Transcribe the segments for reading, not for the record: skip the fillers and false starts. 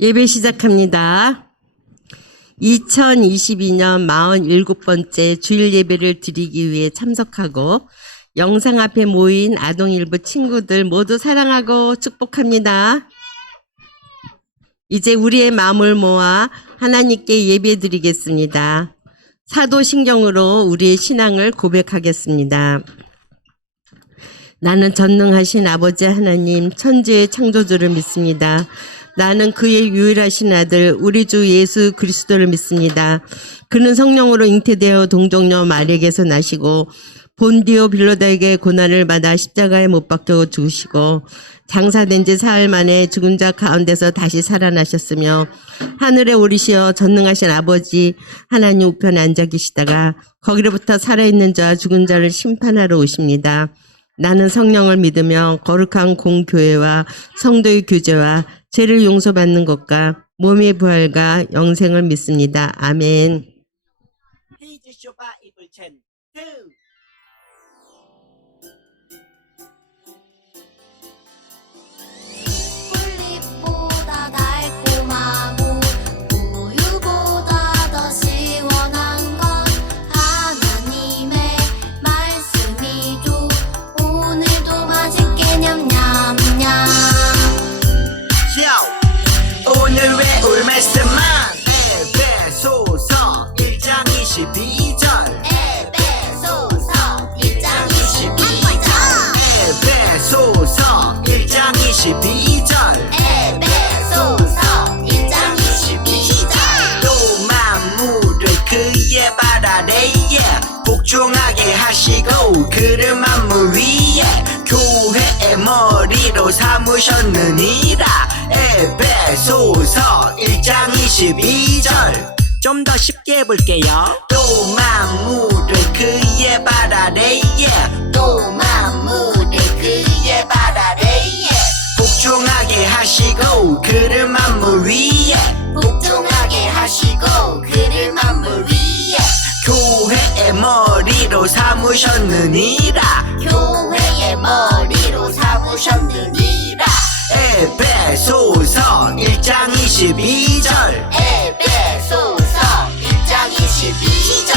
예배 시작합니다. 2022년 47번째 주일 예배를 드리기 위해 참석하고 영상 앞에 모인 아동일부 친구들 모두 사랑하고 축복합니다. 이제 우리의 마음을 모아 하나님께 예배 드리겠습니다. 사도신경으로 우리의 신앙을 고백하겠습니다. 나는 전능하신 아버지 하나님 천지의 창조주를 믿습니다. 나는 그의 유일하신 아들 우리 주 예수 그리스도를 믿습니다. 그는 성령으로 잉태되어 동정녀 마리아에게서 나시고 본디오 빌라도에게 고난을 받아 십자가에 못 박혀 죽으시고 장사된 지 사흘 만에 죽은 자 가운데서 다시 살아나셨으며 하늘에 오르시어 전능하신 아버지 하나님 우편에 앉아 계시다가 거기로부터 살아있는 자와 죽은 자를 심판하러 오십니다. 나는 성령을 믿으며 거룩한 공교회와 성도의 교제와 죄를 용서받는 것과 몸의 부활과 영생을 믿습니다. 아멘. 꿀잎보다 달콤하고 우유보다 더 시원한 건 하나님의 말씀이죠. 오늘도 맛있게 냠냠냠. 오늘 외울 말씀은 에베소서 1장 22절 에베소서 1장 22절 에베소서 1장 22절 에베소서 1장 22절 또 만물을 그의 발 아래에 복종하게 하시고 그를 만물 위에 교회의 머리로 삼으셨느니라. 에베소서 1장 22절 좀 더 쉽게 해볼게요. 또 만물을 그의 발 아래에 또 만물을 그의 발 아래에 복종하게 하시고 그를 만물 위에 복종하게 하시고 그를 만물 위에 교회의 머리로 삼으셨느니라. 교회의 머리로 삼으셨느니라. 에베소서 1장 22절 에베소서 1장 22절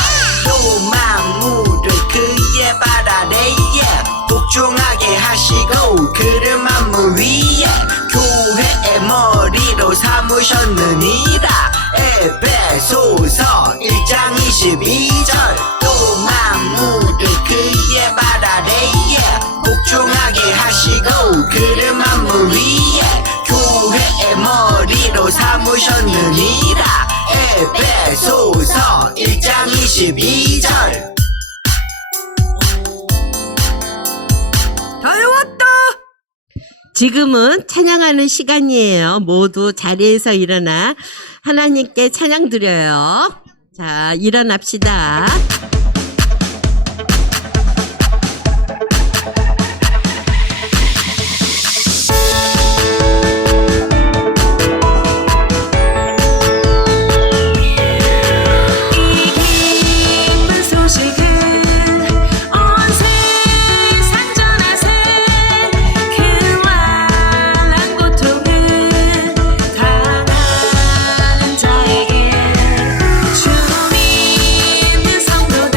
또 만물을 그의 발 아래에 복종하게 하시고 그를 만물 위에 교회의 머리로 삼으셨느니라. 에베소서 1장 22절 또 만물을 그의 발 아래에 복종하게 하시고 그를 만물 위에 교회의 머리로 삼으셨느니라. 에베소서 1장 22절 지금은 찬양하는 시간이에요. 모두 자리에서 일어나 하나님께 찬양 드려요. 자, 일어납시다. 주님 그 성도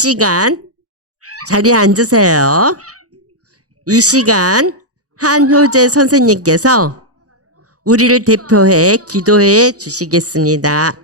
시간 자리에 앉으세요. 이 시간 한효재 선생님께서 우리를 대표해 기도해 주시겠습니다.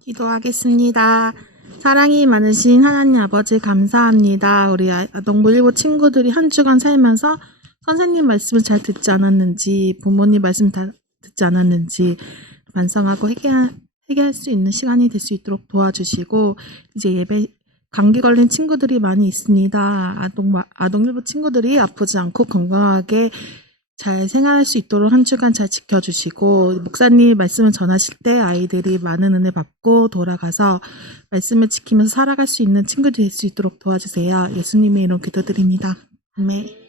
기도하겠습니다. 사랑이 많으신 하나님 아버지 감사합니다. 우리 아동부 일부 친구들이 한 주간 살면서 선생님 말씀을 잘 듣지 않았는지, 부모님 말씀 다 듣지 않았는지 반성하고 회개할 수 있는 시간이 될 수 있도록 도와주시고, 이제 예배 감기 걸린 친구들이 많이 있습니다. 아동 일부 친구들이 아프지 않고 건강하게 잘 생활할 수 있도록 한 주간 잘 지켜주시고, 목사님 말씀을 전하실 때 아이들이 많은 은혜 받고 돌아가서 말씀을 지키면서 살아갈 수 있는 친구들이 될 수 있도록 도와주세요. 예수님의 이름 기도드립니다. 아멘.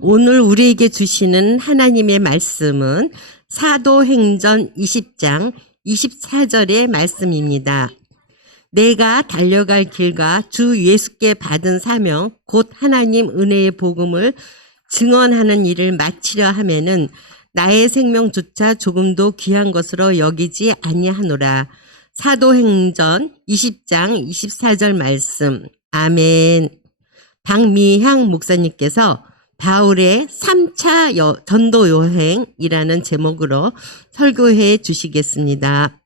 오늘 우리에게 주시는 하나님의 말씀은 사도행전 20장 24절의 말씀입니다. 내가 달려갈 길과 주 예수께 받은 사명 곧 하나님 은혜의 복음을 증언하는 일을 마치려 하면은 나의 생명조차 조금도 귀한 것으로 여기지 아니하노라. 사도행전 20장 24절 말씀. 아멘. 박미향 목사님께서 바울의 3차 전도 여행이라는 제목으로 설교해 주시겠습니다.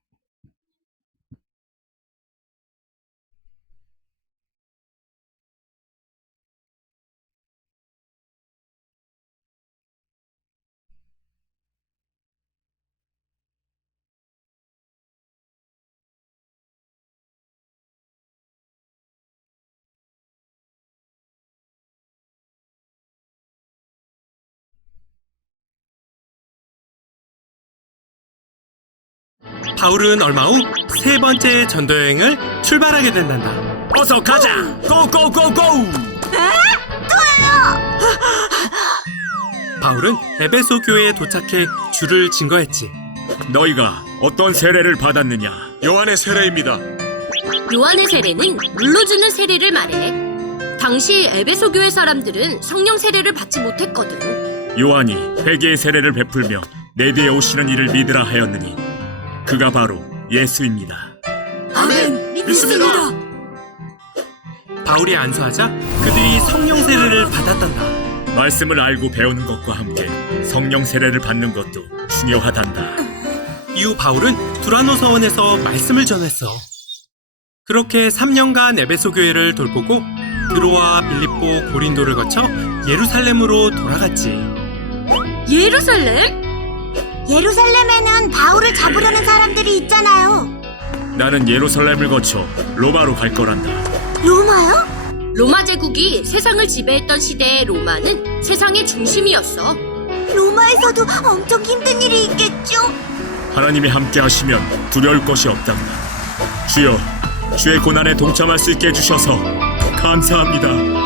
바울은 얼마 후 세 번째 전도여행을 출발하게 된단다. 어서 가자. 고고고고. 바울은 에베소 교회에 도착해 주를 증거했지. 너희가 어떤 세례를 받았느냐? 요한의 세례입니다. 요한의 세례는 물로 주는 세례를 말해. 당시 에베소 교회 사람들은 성령 세례를 받지 못했거든. 요한이 회개의 세례를 베풀며 내 뒤에 오시는 이를 믿으라 하였느니 그가 바로 예수입니다. 아멘! 믿습니다. 바울이 안수하자 그들이 성령 세례를 받았단다. 말씀을 알고 배우는 것과 함께 성령 세례를 받는 것도 중요하단다. 이후 바울은 두라노 서원에서 말씀을 전했어. 그렇게 3년간 에베소 교회를 돌보고 드로아, 빌립보, 고린도를 거쳐 예루살렘으로 돌아갔지. 예루살렘? 예루살렘에는 바울을 잡으려는 사람들이 있잖아요. 나는 예루살렘을 거쳐 로마로 갈 거란다. 로마요? 로마 제국이 세상을 지배했던 시대의 로마는 세상의 중심이었어. 로마에서도 엄청 힘든 일이 있겠죠? 하나님이 함께 하시면 두려울 것이 없단다. 주여, 주의 고난에 동참할 수 있게 해주셔서 감사합니다.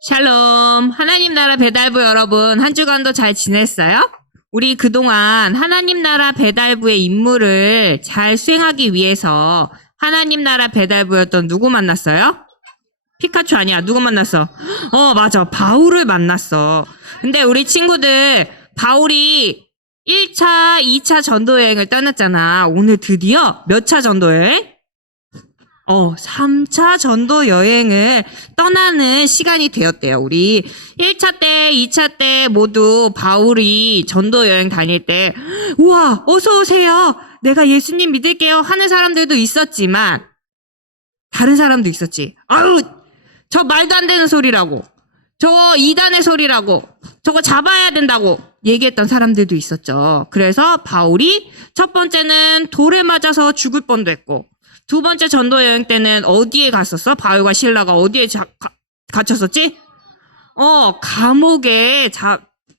샬롬. 하나님 나라 배달부 여러분, 한 주간도 잘 지냈어요? 우리 그동안 하나님 나라 배달부의 임무를 잘 수행하기 위해서 하나님 나라 배달부였던 누구 만났어요? 피카츄 아니야. 누구 만났어? 맞아. 바울을 만났어. 근데 우리 친구들, 바울이 1차, 2차 전도여행을 떠났잖아. 오늘 드디어 몇 차 전도여행? 3차 전도 여행을 떠나는 시간이 되었대요. 우리 1차 때, 2차 때 모두 바울이 전도 여행 다닐 때 우와, 어서 오세요. 내가 예수님 믿을게요 하는 사람들도 있었지만 다른 사람도 있었지. 아유, 저 말도 안 되는 소리라고. 저거 이단의 소리라고. 저거 잡아야 된다고 얘기했던 사람들도 있었죠. 그래서 바울이 첫 번째는 돌에 맞아서 죽을 뻔도 했고, 두 번째 전도 여행 때는 어디에 갔었어? 바울과 실라가 어디에 갇혔었지?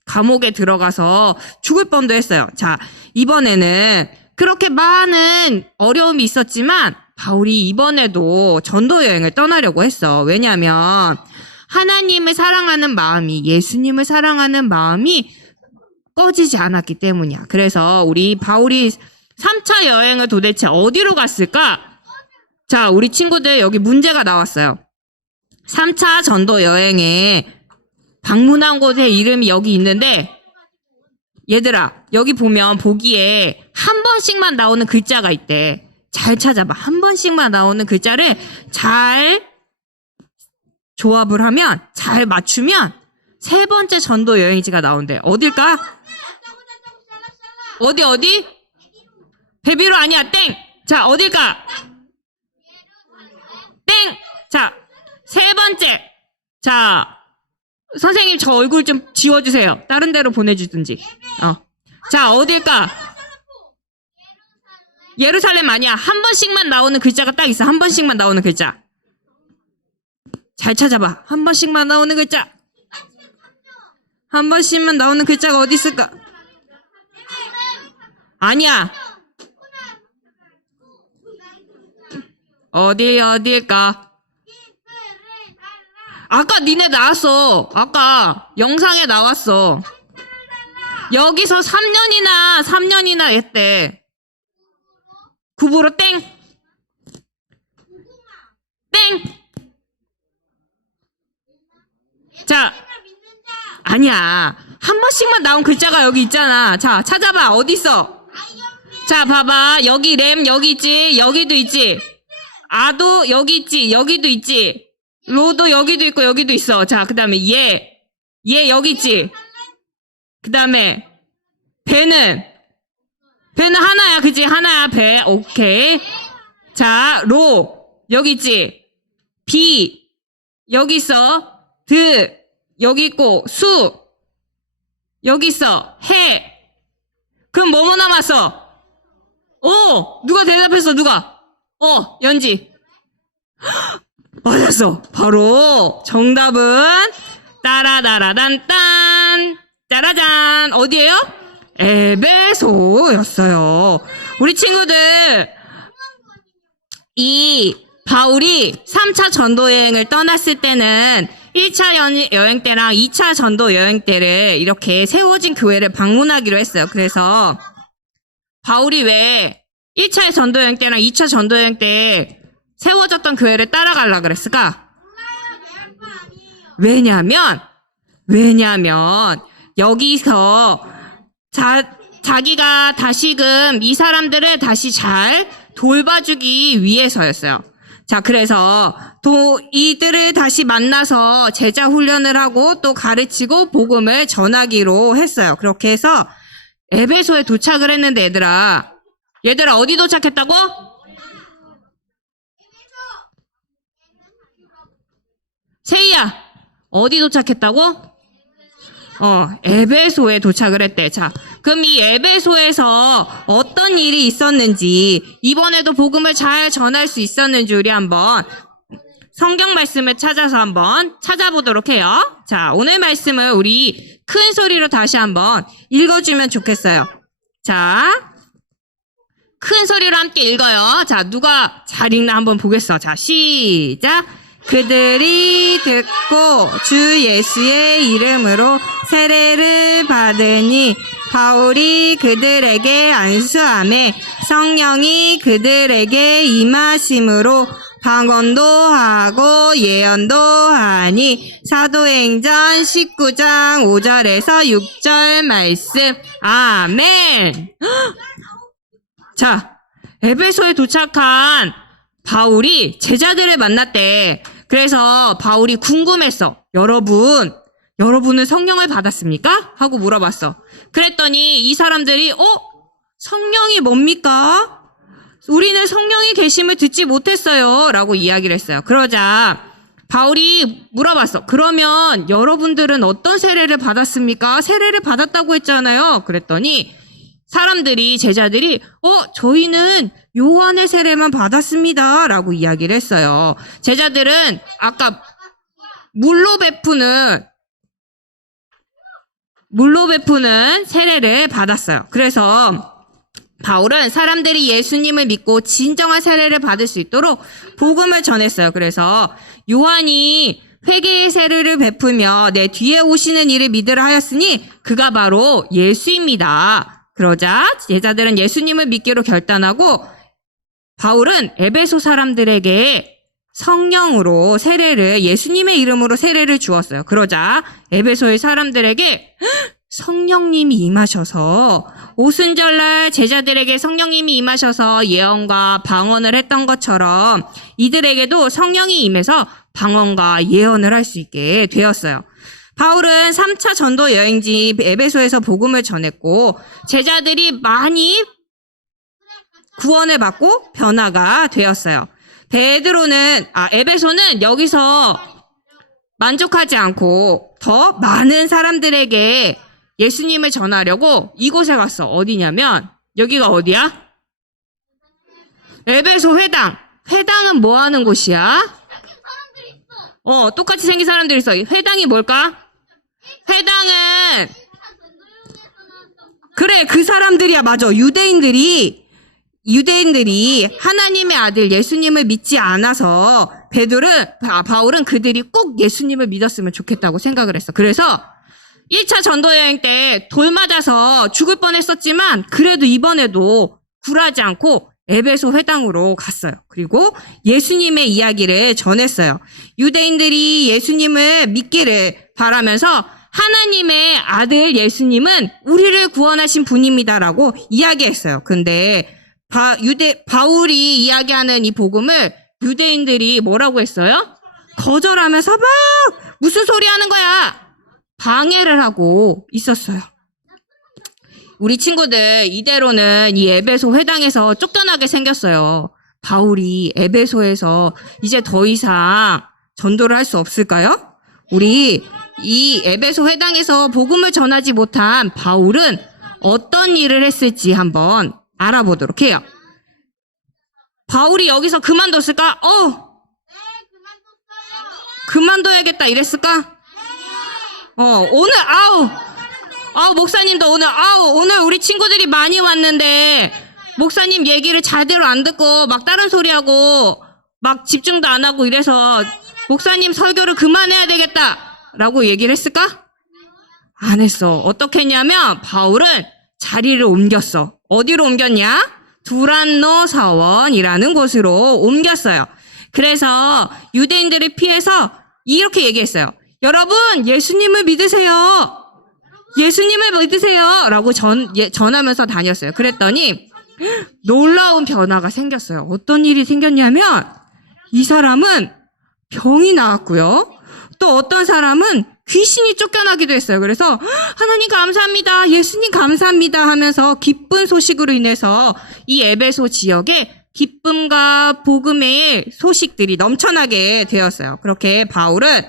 감옥에 들어가서 죽을 뻔도 했어요. 자, 이번에는 그렇게 많은 어려움이 있었지만 바울이 이번에도 전도 여행을 떠나려고 했어. 왜냐하면 하나님을 사랑하는 마음이, 예수님을 사랑하는 마음이 꺼지지 않았기 때문이야. 그래서 우리 바울이 3차 여행을 도대체 어디로 갔을까? 자, 우리 친구들 여기 문제가 나왔어요. 3차 전도 여행에 방문한 곳의 이름이 여기 있는데, 얘들아, 여기 보면 보기에 한 번씩만 나오는 글자가 있대. 잘 찾아봐. 한 번씩만 나오는 글자를 잘 조합을 하면, 잘 맞추면 세 번째 전도 여행지가 나온대. 어딜까? 어디? 베비로 아니야. 땡. 자, 어딜까? 땡. 자, 세 번째. 자, 선생님 저 얼굴 좀 지워주세요. 다른 데로 보내주든지. 자, 어딜까? 예루살렘 아니야. 한 번씩만 나오는 글자가 딱 있어. 한 번씩만 나오는 글자. 잘 찾아봐. 한 번씩만 나오는 글자. 한 번씩만 나오는 글자가 어디 있을까? 아니야. 어딜까? 아까 니네 나왔어. 아까 영상에 나왔어. 여기서 3년이나 했대. 구보로 땡. 자, 아니야. 한 번씩만 나온 글자가 여기 있잖아. 자, 찾아봐. 어디 있어? 자, 봐봐. 여기 램 여기 있지. 여기도 있지. 아도 여기 있지. 여기도 있지. 로도 여기도 있고 여기도 있어. 자, 그 다음에 얘 여기 있지. 그 다음에 배는 하나야. 그치? 하나야. 배. 오케이. 자, 로 여기 있지. 비 여기 있어. 드 여기 있고 수 여기 있어. 해. 그럼 뭐뭐 남았어? 누가 대답했어? 누가? 연지. 맞았어. 바로 정답은 따라다라단딴 짜라잔. 어디예요? 에베소였어요. 우리 친구들, 이 바울이 3차 전도 여행을 떠났을 때는 1차 여행 때랑 2차 전도 여행 때를 이렇게 세워진 교회를 방문하기로 했어요. 그래서 바울이 왜 1차 전도 여행 때랑 2차 전도 여행 때 세워졌던 교회를 따라가려고 그랬을까? 왜냐면 여기서 자기가 다시금 이 사람들을 다시 잘 돌봐주기 위해서였어요. 자, 그래서 이들을 다시 만나서 제자 훈련을 하고 또 가르치고 복음을 전하기로 했어요. 그렇게 해서 에베소에 도착을 했는데, 얘들아 어디 도착했다고? 세이야, 어디 도착했다고? 에베소에 도착을 했대. 자, 그럼 이 에베소에서 어떤 일이 있었는지, 이번에도 복음을 잘 전할 수 있었는지 우리 한번 성경 말씀을 찾아서 한번 찾아보도록 해요. 자, 오늘 말씀을 우리 큰 소리로 다시 한번 읽어주면 좋겠어요. 자, 큰 소리로 함께 읽어요. 자, 누가 잘 읽나 한번 보겠어. 자, 시작. 그들이 듣고 주 예수의 이름으로 세례를 받으니 바울이 그들에게 안수하매 성령이 그들에게 임하심으로 방언도 하고 예언도 하니. 사도행전 19장 5절에서 6절 말씀. 아멘. 자, 에베소에 도착한 바울이 제자들을 만났대. 그래서 바울이 궁금했어. 여러분은 성령을 받았습니까? 하고 물어봤어. 그랬더니 이 사람들이 성령이 뭡니까? 우리는 성령이 계심을 듣지 못했어요. 라고 이야기를 했어요. 그러자 바울이 물어봤어. 그러면 여러분들은 어떤 세례를 받았습니까? 세례를 받았다고 했잖아요. 그랬더니 제자들이 저희는 요한의 세례만 받았습니다. 라고 이야기를 했어요. 제자들은 아까 물로 베푸는 세례를 받았어요. 그래서 바울은 사람들이 예수님을 믿고 진정한 세례를 받을 수 있도록 복음을 전했어요. 그래서 요한이 회개의 세례를 베풀며 내 뒤에 오시는 이를 믿으라 하였으니 그가 바로 예수입니다. 그러자 제자들은 예수님을 믿기로 결단하고 바울은 에베소 사람들에게 성령으로 세례를 예수님의 이름으로 세례를 주었어요. 그러자 에베소의 사람들에게 성령님이 임하셔서 오순절날 제자들에게 성령님이 임하셔서 예언과 방언을 했던 것처럼 이들에게도 성령이 임해서 방언과 예언을 할 수 있게 되었어요. 바울은 3차 전도 여행지 에베소에서 복음을 전했고 제자들이 많이 구원을 받고 변화가 되었어요. 에베소는 여기서 만족하지 않고 더 많은 사람들에게 예수님을 전하려고 이곳에 갔어. 어디냐면 여기가 어디야? 에베소 회당. 회당은 뭐 하는 곳이야? 똑같이 생긴 사람들이 있어. 회당이 뭘까? 회당은 그래, 그 사람들이야. 맞아. 유대인들이 하나님의 아들 예수님을 믿지 않아서 바울은 그들이 꼭 예수님을 믿었으면 좋겠다고 생각을 했어. 그래서 1차 전도 여행 때 돌 맞아서 죽을 뻔했었지만 그래도 이번에도 굴하지 않고 에베소 회당으로 갔어요. 그리고 예수님의 이야기를 전했어요. 유대인들이 예수님을 믿기를 바라면서 하나님의 아들 예수님은 우리를 구원하신 분입니다라고 이야기했어요. 근데 바울이 이야기하는 이 복음을 유대인들이 뭐라고 했어요? 거절하면서 막 무슨 소리 하는 거야? 방해를 하고 있었어요. 우리 친구들 이대로는 이 에베소 회당에서 쫓겨나게 생겼어요. 바울이 에베소에서 이제 더 이상 전도를 할 수 없을까요? 우리 이 에베소 회당에서 복음을 전하지 못한 바울은 어떤 일을 했을지 한번 알아보도록 해요. 바울이 여기서 그만뒀을까? 그만둬야겠다 이랬을까? 오늘 목사님도 오늘 우리 친구들이 많이 왔는데 목사님 얘기를 제대로 안 듣고 막 다른 소리하고 막 집중도 안 하고 이래서 목사님 설교를 그만해야 되겠다라고 얘기를 했을까? 안 했어. 어떻게 했냐면 바울은 자리를 옮겼어. 어디로 옮겼냐? 두란노 사원이라는 곳으로 옮겼어요. 그래서 유대인들을 피해서 이렇게 얘기했어요. 여러분, 예수님을 믿으세요. 예수님을 믿으세요. 라고 전하면서 다녔어요. 그랬더니 놀라운 변화가 생겼어요. 어떤 일이 생겼냐면 이 사람은 병이 나왔고요. 또 어떤 사람은 귀신이 쫓겨나기도 했어요. 그래서 하나님 감사합니다. 예수님 감사합니다 하면서 기쁜 소식으로 인해서 이 에베소 지역에 기쁨과 복음의 소식들이 넘쳐나게 되었어요. 그렇게 바울은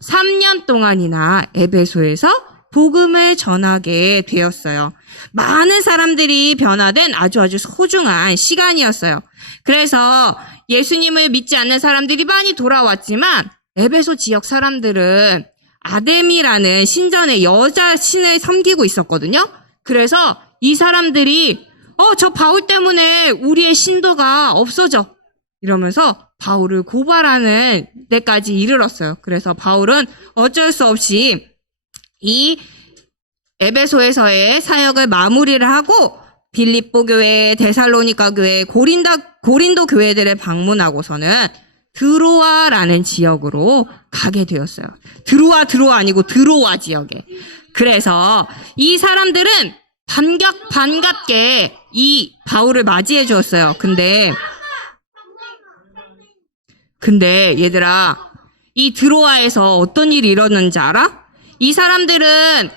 3년 동안이나 에베소에서 복음을 전하게 되었어요. 많은 사람들이 변화된 아주 소중한 시간이었어요. 그래서 예수님을 믿지 않는 사람들이 많이 돌아왔지만 에베소 지역 사람들은 아데미라는 신전의 여자 신을 섬기고 있었거든요. 그래서 이 사람들이 저 바울 때문에 우리의 신도가 없어져 이러면서 바울을 고발하는 데까지 이르렀어요. 그래서 바울은 어쩔 수 없이 이 에베소에서의 사역을 마무리를 하고 빌립보 교회, 데살로니가 교회, 고린도 교회들을 방문하고서는 드로아라는 지역으로 가게 되었어요. 드로아 아니고 드로아 지역에. 그래서 이 사람들은 반갑게 이 바울을 맞이해 주었어요. 근데 얘들아, 이 드로아에서 어떤 일이 일어났는지 알아? 이 사람들은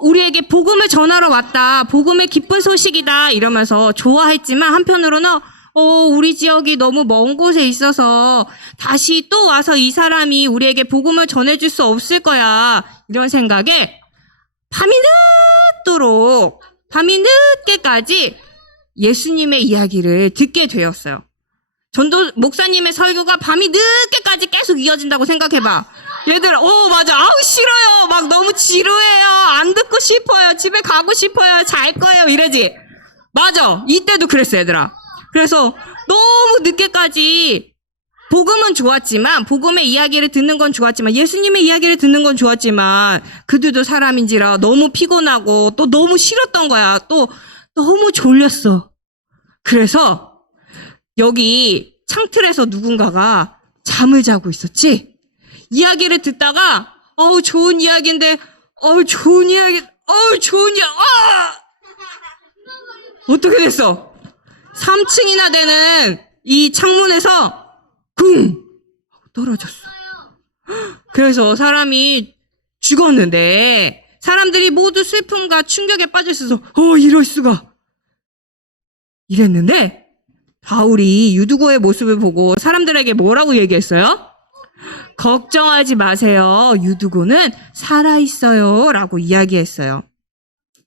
우리에게 복음을 전하러 왔다. 복음의 기쁜 소식이다. 이러면서 좋아했지만 한편으로는 우리 지역이 너무 먼 곳에 있어서 다시 또 와서 이 사람이 우리에게 복음을 전해줄 수 없을 거야. 이런 생각에 밤이 늦게까지 예수님의 이야기를 듣게 되었어요. 전도 목사님의 설교가 밤이 늦게까지 계속 이어진다고 생각해봐. 얘들, 맞아. 싫어요. 막 너무 지루해요. 안 듣고 싶어요. 집에 가고 싶어요. 잘 거예요. 이러지. 맞아. 이때도 그랬어, 얘들아. 그래서 너무 늦게까지 복음은 좋았지만, 복음의 이야기를 듣는 건 좋았지만, 예수님의 이야기를 듣는 건 좋았지만, 그들도 사람인지라 너무 피곤하고 또 너무 싫었던 거야. 또 너무 졸렸어. 그래서 여기 창틀에서 누군가가 잠을 자고 있었지? 이야기를 듣다가, 좋은 이야기인데, 좋은 이야기, 어떻게 됐어? 3층이나 되는 이 창문에서 쿵! 떨어졌어. 그래서 사람이 죽었는데, 사람들이 모두 슬픔과 충격에 빠져 있어서, 이럴 수가. 이랬는데, 바울이 유두고의 모습을 보고 사람들에게 뭐라고 얘기했어요? 걱정하지 마세요. 유두고는 살아있어요. 라고 이야기했어요.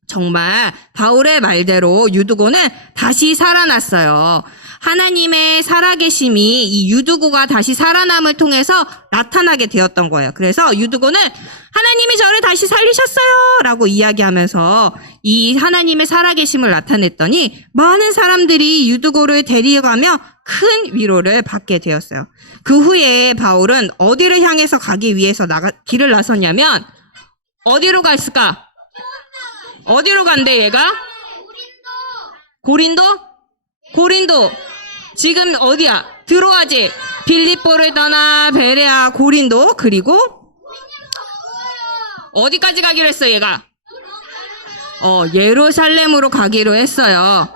정말 바울의 말대로 유두고는 다시 살아났어요. 하나님의 살아계심이 이 유두고가 다시 살아남을 통해서 나타나게 되었던 거예요. 그래서 유두고는 하나님이 저를 다시 살리셨어요 라고 이야기하면서 이 하나님의 살아계심을 나타냈더니 많은 사람들이 유두고를 데려가며 큰 위로를 받게 되었어요. 그 후에 바울은 어디를 향해서 가기 위해서 길을 나섰냐면, 어디로 갔을까? 어디로 간대 얘가? 고린도? 고린도. 지금 어디야? 들어가지. 빌립보를 떠나 베레아, 고린도. 그리고 어디까지 가기로 했어 얘가? 예루살렘으로 가기로 했어요.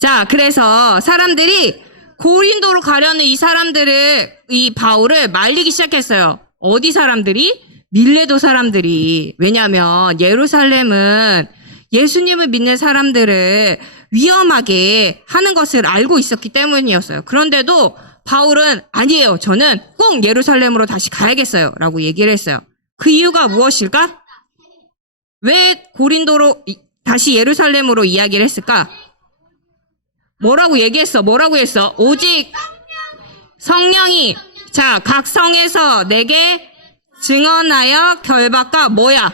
자, 그래서 사람들이 고린도로 가려는 이 바울을 말리기 시작했어요. 어디 사람들이? 밀레도 사람들이. 왜냐하면 예루살렘은 예수님을 믿는 사람들을 위험하게 하는 것을 알고 있었기 때문이었어요. 그런데도 바울은 아니에요. 저는 꼭 예루살렘으로 다시 가야겠어요. 라고 얘기를 했어요. 그 이유가 무엇일까? 왜 고린도로 다시 예루살렘으로 이야기를 했을까? 뭐라고 얘기했어? 뭐라고 했어? 오직 성령이 각 성에서 내게 증언하여 결박과 뭐야?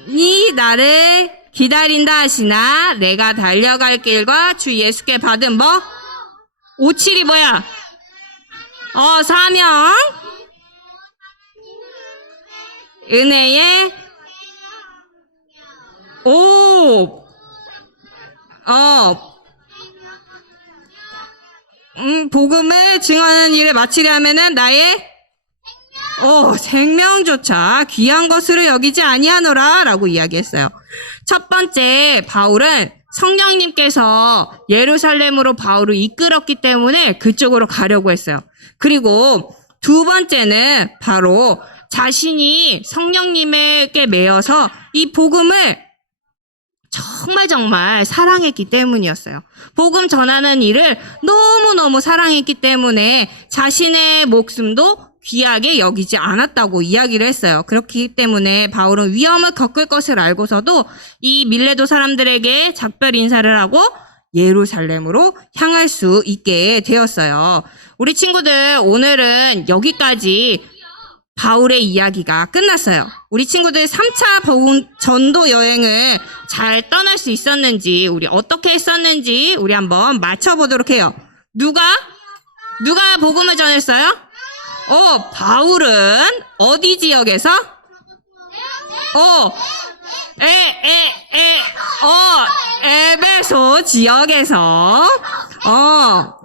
환난이 나를 기다린다 하시나 내가 달려갈 길과 주 예수께 받은 57이 뭐야? 사명 은혜의 복음을 증언하는 일을 마치려 하면은 나의 생명조차 귀한 것으로 여기지 아니하노라 라고 이야기했어요. 첫 번째, 바울은 성령님께서 예루살렘으로 바울을 이끌었기 때문에 그쪽으로 가려고 했어요. 그리고 두 번째는 바로 자신이 성령님에게 매여서 이 복음을 정말 사랑했기 때문이었어요. 복음 전하는 일을 너무너무 사랑했기 때문에 자신의 목숨도 귀하게 여기지 않았다고 이야기를 했어요. 그렇기 때문에 바울은 위험을 겪을 것을 알고서도 이 밀레도 사람들에게 작별 인사를 하고 예루살렘으로 향할 수 있게 되었어요. 우리 친구들, 오늘은 여기까지 바울의 이야기가 끝났어요. 우리 친구들 3차 전도 여행을 잘 떠날 수 있었는지, 우리 어떻게 했었는지 우리 한번 맞춰보도록 해요. 누가 복음을 전했어요? 바울은 어디 지역에서?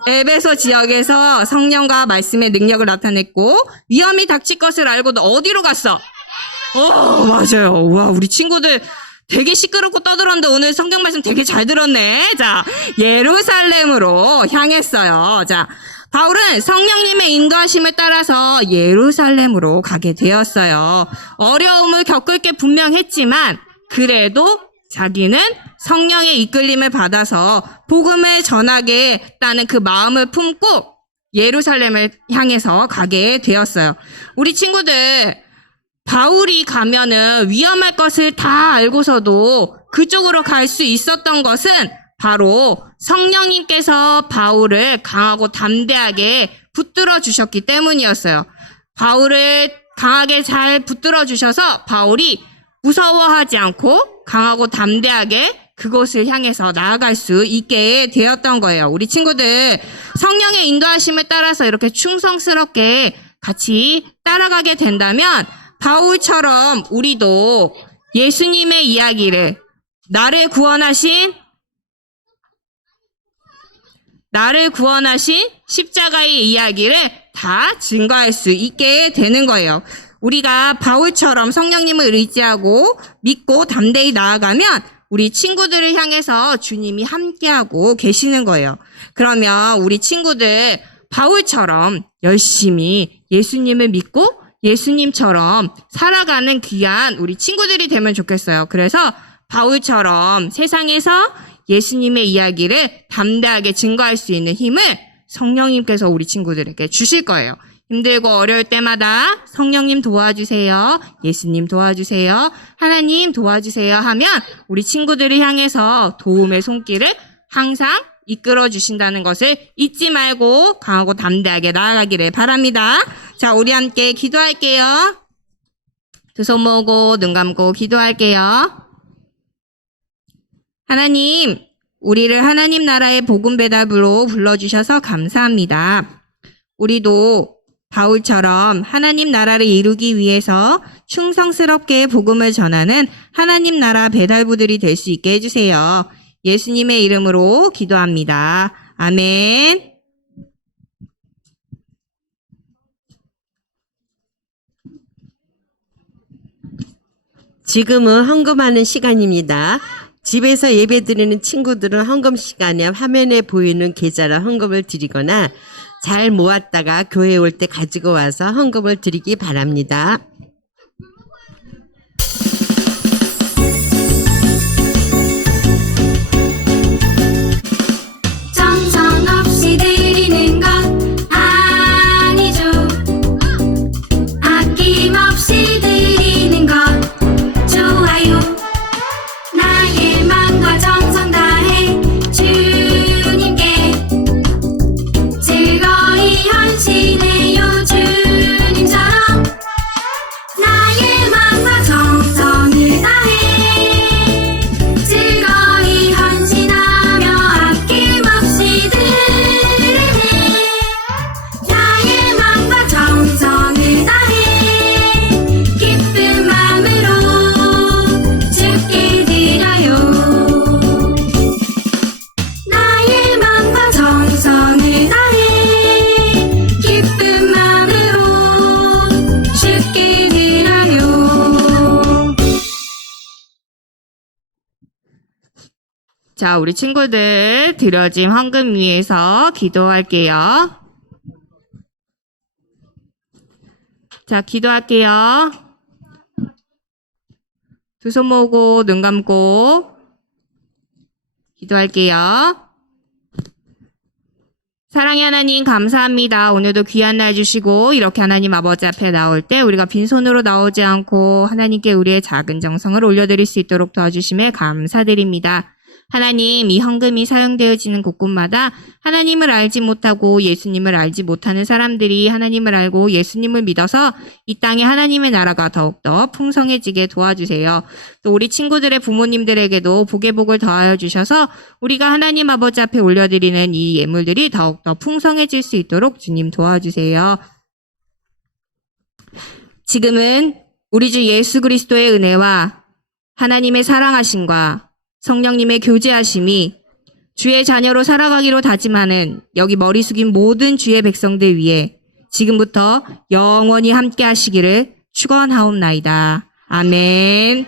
에베소 지역에서 성령과 말씀의 능력을 나타냈고, 위험이 닥칠 것을 알고도 어디로 갔어? 맞아요. 와, 우리 친구들 되게 시끄럽고 떠들었는데 오늘 성경 말씀 되게 잘 들었네. 자, 예루살렘으로 향했어요. 자, 바울은 성령님의 인도하심을 따라서 예루살렘으로 가게 되었어요. 어려움을 겪을 게 분명했지만 그래도 자기는 성령의 이끌림을 받아서 복음을 전하겠다는 그 마음을 품고 예루살렘을 향해서 가게 되었어요. 우리 친구들, 바울이 가면은 위험할 것을 다 알고서도 그쪽으로 갈 수 있었던 것은 바로 성령님께서 바울을 강하고 담대하게 붙들어 주셨기 때문이었어요. 바울을 강하게 잘 붙들어 주셔서 바울이 무서워하지 않고 강하고 담대하게 그곳을 향해서 나아갈 수 있게 되었던 거예요. 우리 친구들 성령의 인도하심을 따라서 이렇게 충성스럽게 같이 따라가게 된다면 바울처럼 우리도 예수님의 이야기를 나를 구원하신 십자가의 이야기를 다 증거할 수 있게 되는 거예요. 우리가 바울처럼 성령님을 의지하고 믿고 담대히 나아가면 우리 친구들을 향해서 주님이 함께하고 계시는 거예요. 그러면 우리 친구들 바울처럼 열심히 예수님을 믿고 예수님처럼 살아가는 귀한 우리 친구들이 되면 좋겠어요. 그래서 바울처럼 세상에서 예수님의 이야기를 담대하게 증거할 수 있는 힘을 성령님께서 우리 친구들에게 주실 거예요. 힘들고 어려울 때마다 성령님 도와주세요. 예수님 도와주세요. 하나님 도와주세요 하면 우리 친구들을 향해서 도움의 손길을 항상 이끌어 주신다는 것을 잊지 말고 강하고 담대하게 나아가기를 바랍니다. 자, 우리 함께 기도할게요. 두 손 모으고 눈 감고 기도할게요. 하나님, 우리를 하나님 나라의 복음 배달부로 불러주셔서 감사합니다. 우리도 바울처럼 하나님 나라를 이루기 위해서 충성스럽게 복음을 전하는 하나님 나라 배달부들이 될 수 있게 해주세요. 예수님의 이름으로 기도합니다. 아멘. 지금은 헌금하는 시간입니다. 집에서 예배드리는 친구들은 헌금 시간에 화면에 보이는 계좌로 헌금을 드리거나 잘 모았다가 교회에 올 때 가지고 와서 헌금을 드리기 바랍니다. 정성없이 드리는 것 아니죠. 아낌없이 드리는 것 좋아요. 나의 마음과 정성 다해 주님께 즐거이 헌신해요. 주님처럼 나의 마음과 정성을 다해 즐거이 헌신하며 아낌없이 드리네. 나의 마음과 정성을 다해 기쁜 마음으로 주께 드려요. 나의 마음과 정성을 다해 기쁜 마음으로 주께 드려요. 자, 우리 친구들 드려진 헌금 위해서 기도할게요. 자, 기도할게요. 두 손 모으고 눈 감고 기도할게요. 사랑의 하나님 감사합니다. 오늘도 귀한 날 주시고 이렇게 하나님 아버지 앞에 나올 때 우리가 빈손으로 나오지 않고 하나님께 우리의 작은 정성을 올려드릴 수 있도록 도와주심에 감사드립니다. 하나님, 이 헌금이 사용되어지는 곳곳마다 하나님을 알지 못하고 예수님을 알지 못하는 사람들이 하나님을 알고 예수님을 믿어서 이 땅에 하나님의 나라가 더욱더 풍성해지게 도와주세요. 또 우리 친구들의 부모님들에게도 복의 복을 더하여 주셔서 우리가 하나님 아버지 앞에 올려드리는 이 예물들이 더욱더 풍성해질 수 있도록 주님 도와주세요. 지금은 우리 주 예수 그리스도의 은혜와 하나님의 사랑하심과 성령님의 교제하심이 주의 자녀로 살아가기로 다짐하는 여기 머리 숙인 모든 주의 백성들 위해 지금부터 영원히 함께 하시기를 축원하옵나이다. 아멘.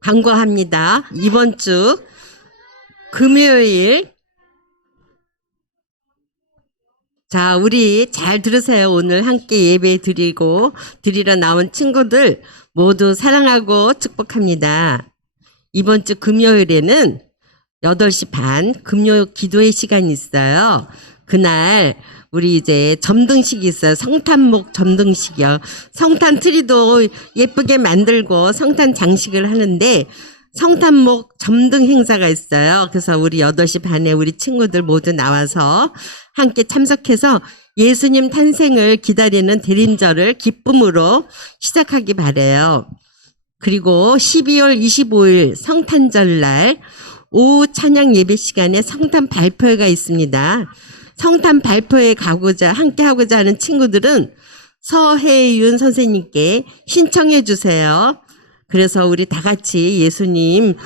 광고합니다. 이번 주 금요일 자, 우리 잘 들으세요. 오늘 함께 예배 드리러 나온 친구들 모두 사랑하고 축복합니다. 이번 주 금요일에는 8시 반 금요 기도의 시간이 있어요. 그날 우리 이제 점등식이 있어요. 성탄목 점등식이요. 성탄 트리도 예쁘게 만들고 성탄 장식을 하는데 성탄목 점등 행사가 있어요. 그래서 우리 8시 반에 우리 친구들 모두 나와서 함께 참석해서 예수님 탄생을 기다리는 대림절을 기쁨으로 시작하기 바래요. 그리고 12월 25일 성탄절 날 오후 찬양 예배 시간에 성탄 발표회가 있습니다. 성탄 발표회에 함께 하고자 하는 친구들은 서혜윤 선생님께 신청해 주세요. 그래서 우리 다 같이 예수님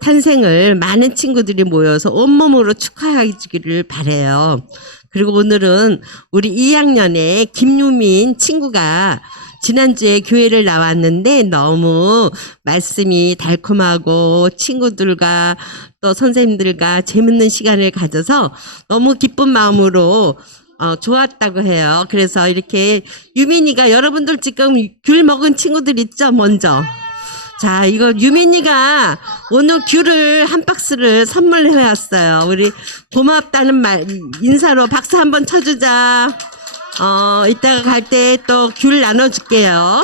탄생을 많은 친구들이 모여서 온몸으로 축하하기를 바래요. 그리고 오늘은 우리 2학년의 김유민 친구가 지난주에 교회를 나왔는데 너무 말씀이 달콤하고 친구들과 또 선생님들과 재밌는 시간을 가져서 너무 기쁜 마음으로 좋았다고 해요. 그래서 이렇게 유민이가 여러분들 지금 귤 먹은 친구들 있죠? 먼저. 자, 이거 유민이가 오늘 귤을 한 박스를 선물해 왔어요. 우리 고맙다는 말, 인사로 박수 한번 쳐주자. 이따가 갈 때 또 귤 나눠줄게요.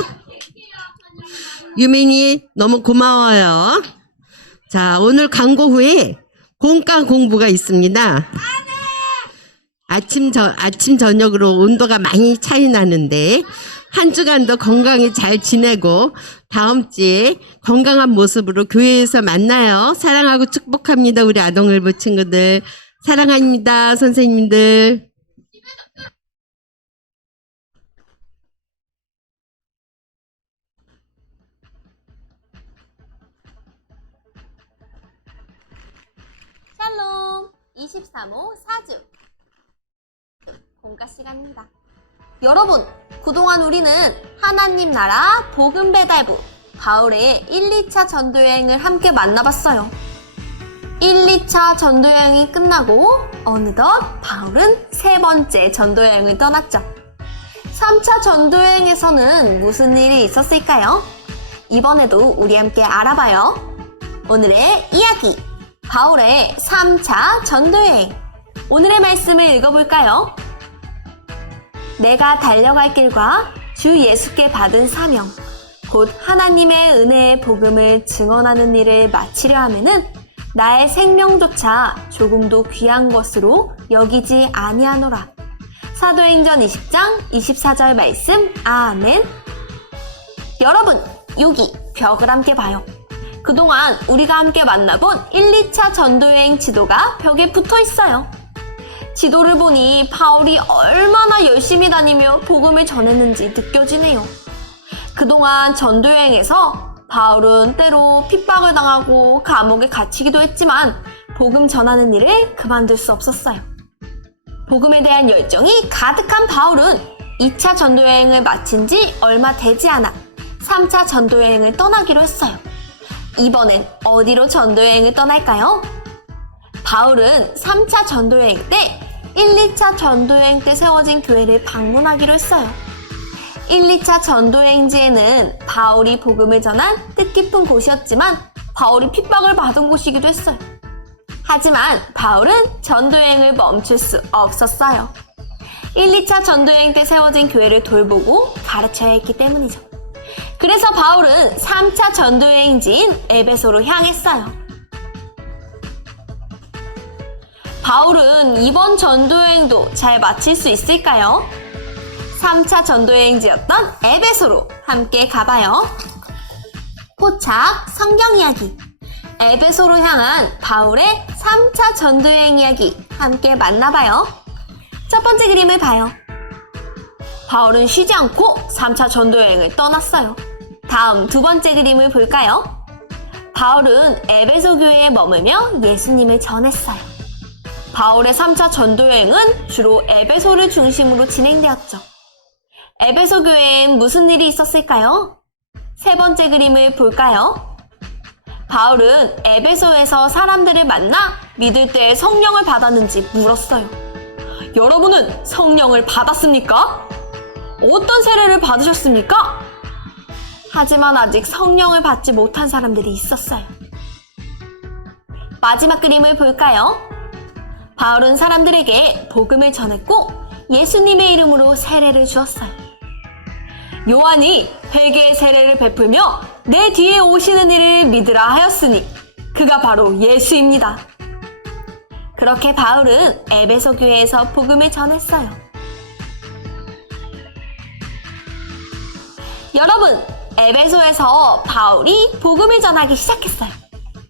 유민이 너무 고마워요. 자, 오늘 광고 후에 공과 공부가 있습니다. 아침 저녁으로 온도가 많이 차이 나는데 한 주간도 건강히 잘 지내고 다음 주에 건강한 모습으로 교회에서 만나요. 사랑하고 축복합니다. 우리 아동일보 친구들. 사랑합니다. 선생님들. 샬롬 23호 4주 공과 시간입니다. 여러분, 그동안 우리는 하나님 나라 복음 배달부 바울의 1, 2차 전도여행을 함께 만나봤어요. 1, 2차 전도여행이 끝나고 어느덧 바울은 세 번째 전도여행을 떠났죠. 3차 전도여행에서는 무슨 일이 있었을까요? 이번에도 우리 함께 알아봐요. 오늘의 이야기, 바울의 3차 전도여행. 오늘의 말씀을 읽어볼까요? 내가 달려갈 길과 주 예수께 받은 사명, 곧 하나님의 은혜의 복음을 증언하는 일을 마치려 하면은 나의 생명조차 조금도 귀한 것으로 여기지 아니하노라. 사도행전 20장 24절 말씀. 아멘. 여러분, 여기 벽을 함께 봐요. 그동안 우리가 함께 만나본 1, 2차 전도여행 지도가 벽에 붙어 있어요. 지도를 보니 바울이 얼마나 열심히 다니며 복음을 전했는지 느껴지네요. 그동안 전도여행에서 바울은 때로 핍박을 당하고 감옥에 갇히기도 했지만 복음 전하는 일을 그만둘 수 없었어요. 복음에 대한 열정이 가득한 바울은 2차 전도여행을 마친 지 얼마 되지 않아 3차 전도여행을 떠나기로 했어요. 이번엔 어디로 전도여행을 떠날까요? 바울은 3차 전도여행 때 1, 2차 전도여행 때 세워진 교회를 방문하기로 했어요. 1, 2차 전도여행지에는 바울이 복음을 전한 뜻깊은 곳이었지만 바울이 핍박을 받은 곳이기도 했어요. 하지만 바울은 전도여행을 멈출 수 없었어요. 1, 2차 전도여행 때 세워진 교회를 돌보고 가르쳐야 했기 때문이죠. 그래서 바울은 3차 전도여행지인 에베소로 향했어요. 바울은 이번 전도여행도 잘 마칠 수 있을까요? 3차 전도여행지였던 에베소로 함께 가봐요. 포착 성경 이야기. 에베소로 향한 바울의 3차 전도여행 이야기 함께 만나봐요. 첫 번째 그림을 봐요. 바울은 쉬지 않고 3차 전도여행을 떠났어요. 다음 두 번째 그림을 볼까요? 바울은 에베소 교회에 머물며 예수님을 전했어요. 바울의 3차 전도여행은 주로 에베소를 중심으로 진행되었죠. 에베소 교회엔 무슨 일이 있었을까요? 세 번째 그림을 볼까요? 바울은 에베소에서 사람들을 만나 믿을 때 성령을 받았는지 물었어요. 여러분은 성령을 받았습니까? 어떤 세례를 받으셨습니까? 하지만 아직 성령을 받지 못한 사람들이 있었어요. 마지막 그림을 볼까요? 바울은 사람들에게 복음을 전했고 예수님의 이름으로 세례를 주었어요. 요한이 회개의 세례를 베풀며 내 뒤에 오시는 이를 믿으라 하였으니 그가 바로 예수입니다. 그렇게 바울은 에베소 교회에서 복음을 전했어요. 여러분, 에베소에서 바울이 복음을 전하기 시작했어요.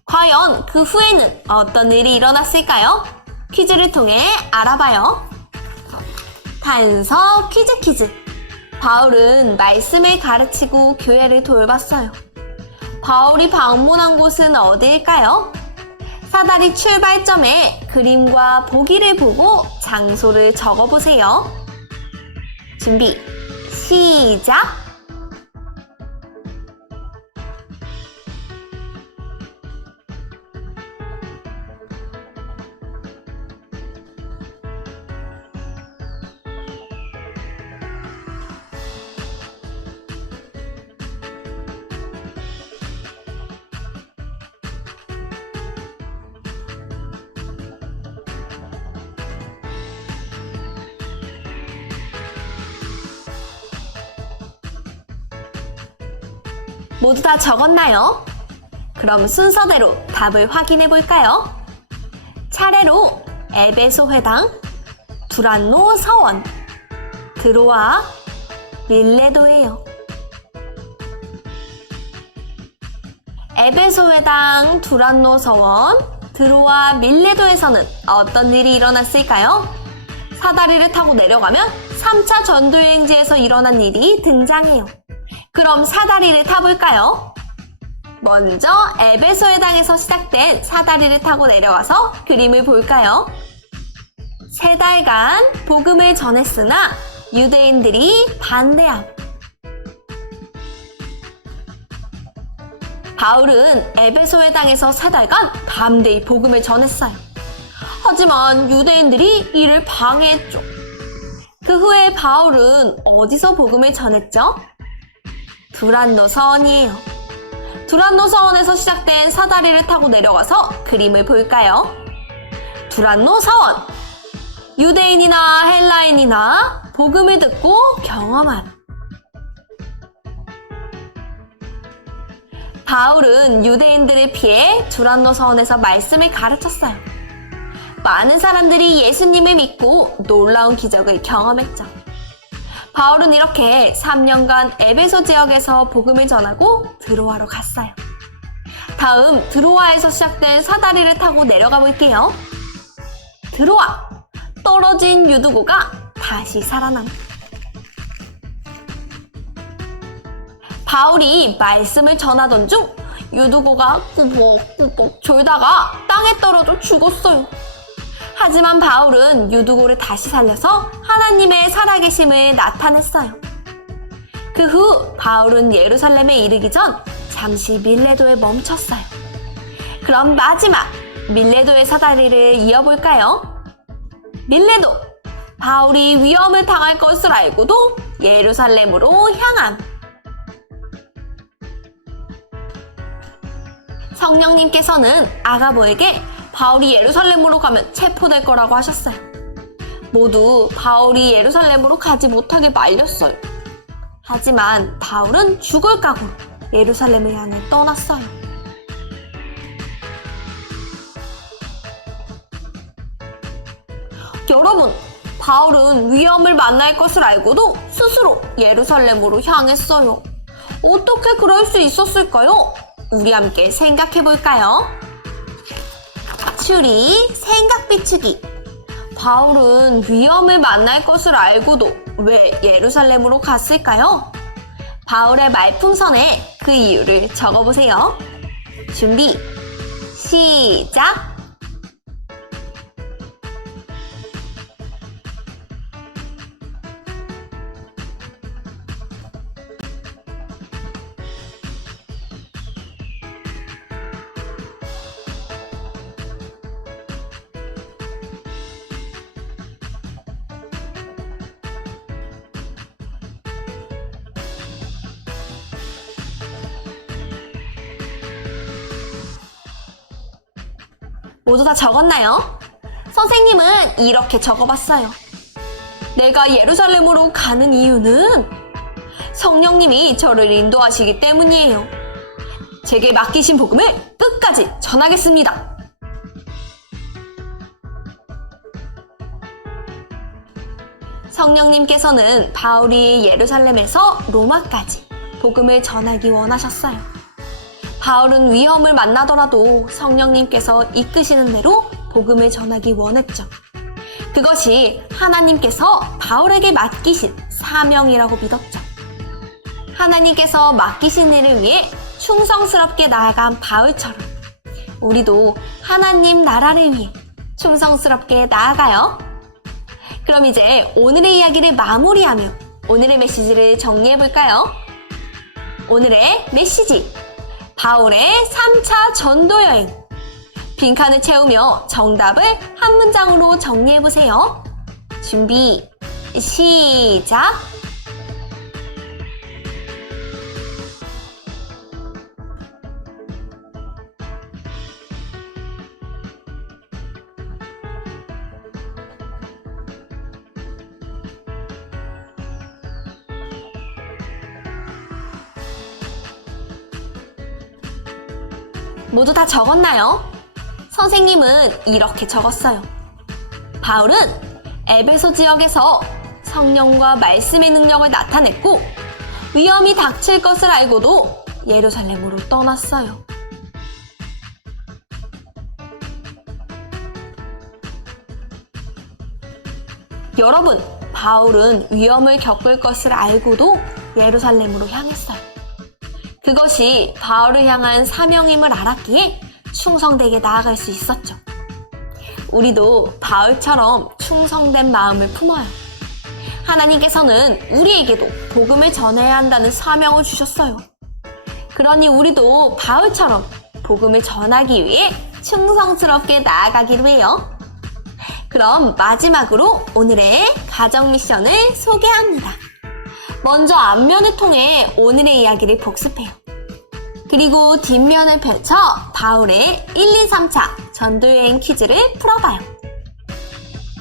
과연 그 후에는 어떤 일이 일어났을까요? 퀴즈를 통해 알아봐요. 단서 퀴즈. 바울은 말씀을 가르치고 교회를 돌봤어요. 바울이 방문한 곳은 어디일까요? 사다리 출발점에 그림과 보기를 보고 장소를 적어보세요. 준비, 시작! 모두 다 적었나요? 그럼 순서대로 답을 확인해 볼까요? 차례로 에베소 회당, 두란노 서원, 드로아, 밀레도예요. 에베소 회당, 두란노 서원, 드로아, 밀레도에서는 어떤 일이 일어났을까요? 사다리를 타고 내려가면 3차 전도여행지에서 일어난 일이 등장해요. 그럼 사다리를 타볼까요? 먼저 에베소 회당에서 시작된 사다리를 타고 내려와서 그림을 볼까요? 3달간 복음을 전했으나 유대인들이 반대함. 바울은 에베소 회당에서 3달간 담대히 복음을 전했어요. 하지만 유대인들이 이를 방해했죠. 그 후에 바울은 어디서 복음을 전했죠? 두란노 서원이에요. 두란노 서원에서 시작된 사다리를 타고 내려가서 그림을 볼까요? 두란노 서원. 유대인이나 헬라인이나 복음을 듣고 경험함. 바울은 유대인들을 피해 두란노 서원에서 말씀을 가르쳤어요. 많은 사람들이 예수님을 믿고 놀라운 기적을 경험했죠. 바울은 이렇게 3년간 에베소 지역에서 복음을 전하고 드로아로 갔어요. 다음 드로아에서 시작된 사다리를 타고 내려가 볼게요. 드로아, 떨어진 유두고가 다시 살아남. 바울이 말씀을 전하던 중 유두고가 꾸벅꾸벅 졸다가 땅에 떨어져 죽었어요. 하지만 바울은 유두고를 다시 살려서 하나님의 살아계심을 나타냈어요. 그 후 바울은 예루살렘에 이르기 전 잠시 밀레도에 멈췄어요. 그럼 마지막 밀레도의 사다리를 이어볼까요? 밀레도, 바울이 위험을 당할 것을 알고도 예루살렘으로 향함. 성령님께서는 아가보에게 바울이 예루살렘으로 가면 체포될 거라고 하셨어요. 모두 바울이 예루살렘으로 가지 못하게 말렸어요. 하지만 바울은 죽을 각오로 예루살렘을 향해 떠났어요. 여러분, 바울은 위험을 만날 것을 알고도 스스로 예루살렘으로 향했어요. 어떻게 그럴 수 있었을까요? 우리 함께 생각해 볼까요? 추리, 생각 비추기. 바울은 위험을 만날 것을 알고도 왜 예루살렘으로 갔을까요? 바울의 말풍선에 그 이유를 적어보세요. 준비, 시작! 모두 다 적었나요? 선생님은 이렇게 적어봤어요. 내가 예루살렘으로 가는 이유는 성령님이 저를 인도하시기 때문이에요. 제게 맡기신 복음을 끝까지 전하겠습니다. 성령님께서는 바울이 예루살렘에서 로마까지 복음을 전하기 원하셨어요. 바울은 위험을 만나더라도 성령님께서 이끄시는 대로 복음을 전하기 원했죠. 그것이 하나님께서 바울에게 맡기신 사명이라고 믿었죠. 하나님께서 맡기신 일을 위해 충성스럽게 나아간 바울처럼 우리도 하나님 나라를 위해 충성스럽게 나아가요. 그럼 이제 오늘의 이야기를 마무리하며 오늘의 메시지를 정리해볼까요? 오늘의 메시지, 바울의 3차 전도여행. 빈칸을 채우며 정답을 한 문장으로 정리해보세요. 준비, 시작! 모두 다 적었나요? 선생님은 이렇게 적었어요. 바울은 에베소 지역에서 성령과 말씀의 능력을 나타냈고 위험이 닥칠 것을 알고도 예루살렘으로 떠났어요. 여러분, 바울은 위험을 겪을 것을 알고도 예루살렘으로 향했어요. 그것이 바울을 향한 사명임을 알았기에 충성되게 나아갈 수 있었죠. 우리도 바울처럼 충성된 마음을 품어요. 하나님께서는 우리에게도 복음을 전해야 한다는 사명을 주셨어요. 그러니 우리도 바울처럼 복음을 전하기 위해 충성스럽게 나아가기로 해요. 그럼 마지막으로 오늘의 가정 미션을 소개합니다. 먼저 앞면을 통해 오늘의 이야기를 복습해요. 그리고 뒷면을 펼쳐 바울의 1, 2, 3차 전도여행 퀴즈를 풀어봐요.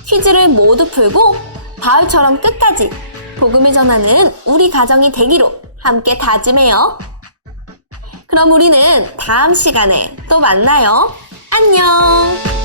퀴즈를 모두 풀고 바울처럼 끝까지 복음을 전하는 우리 가정이 되기로 함께 다짐해요. 그럼 우리는 다음 시간에 또 만나요. 안녕!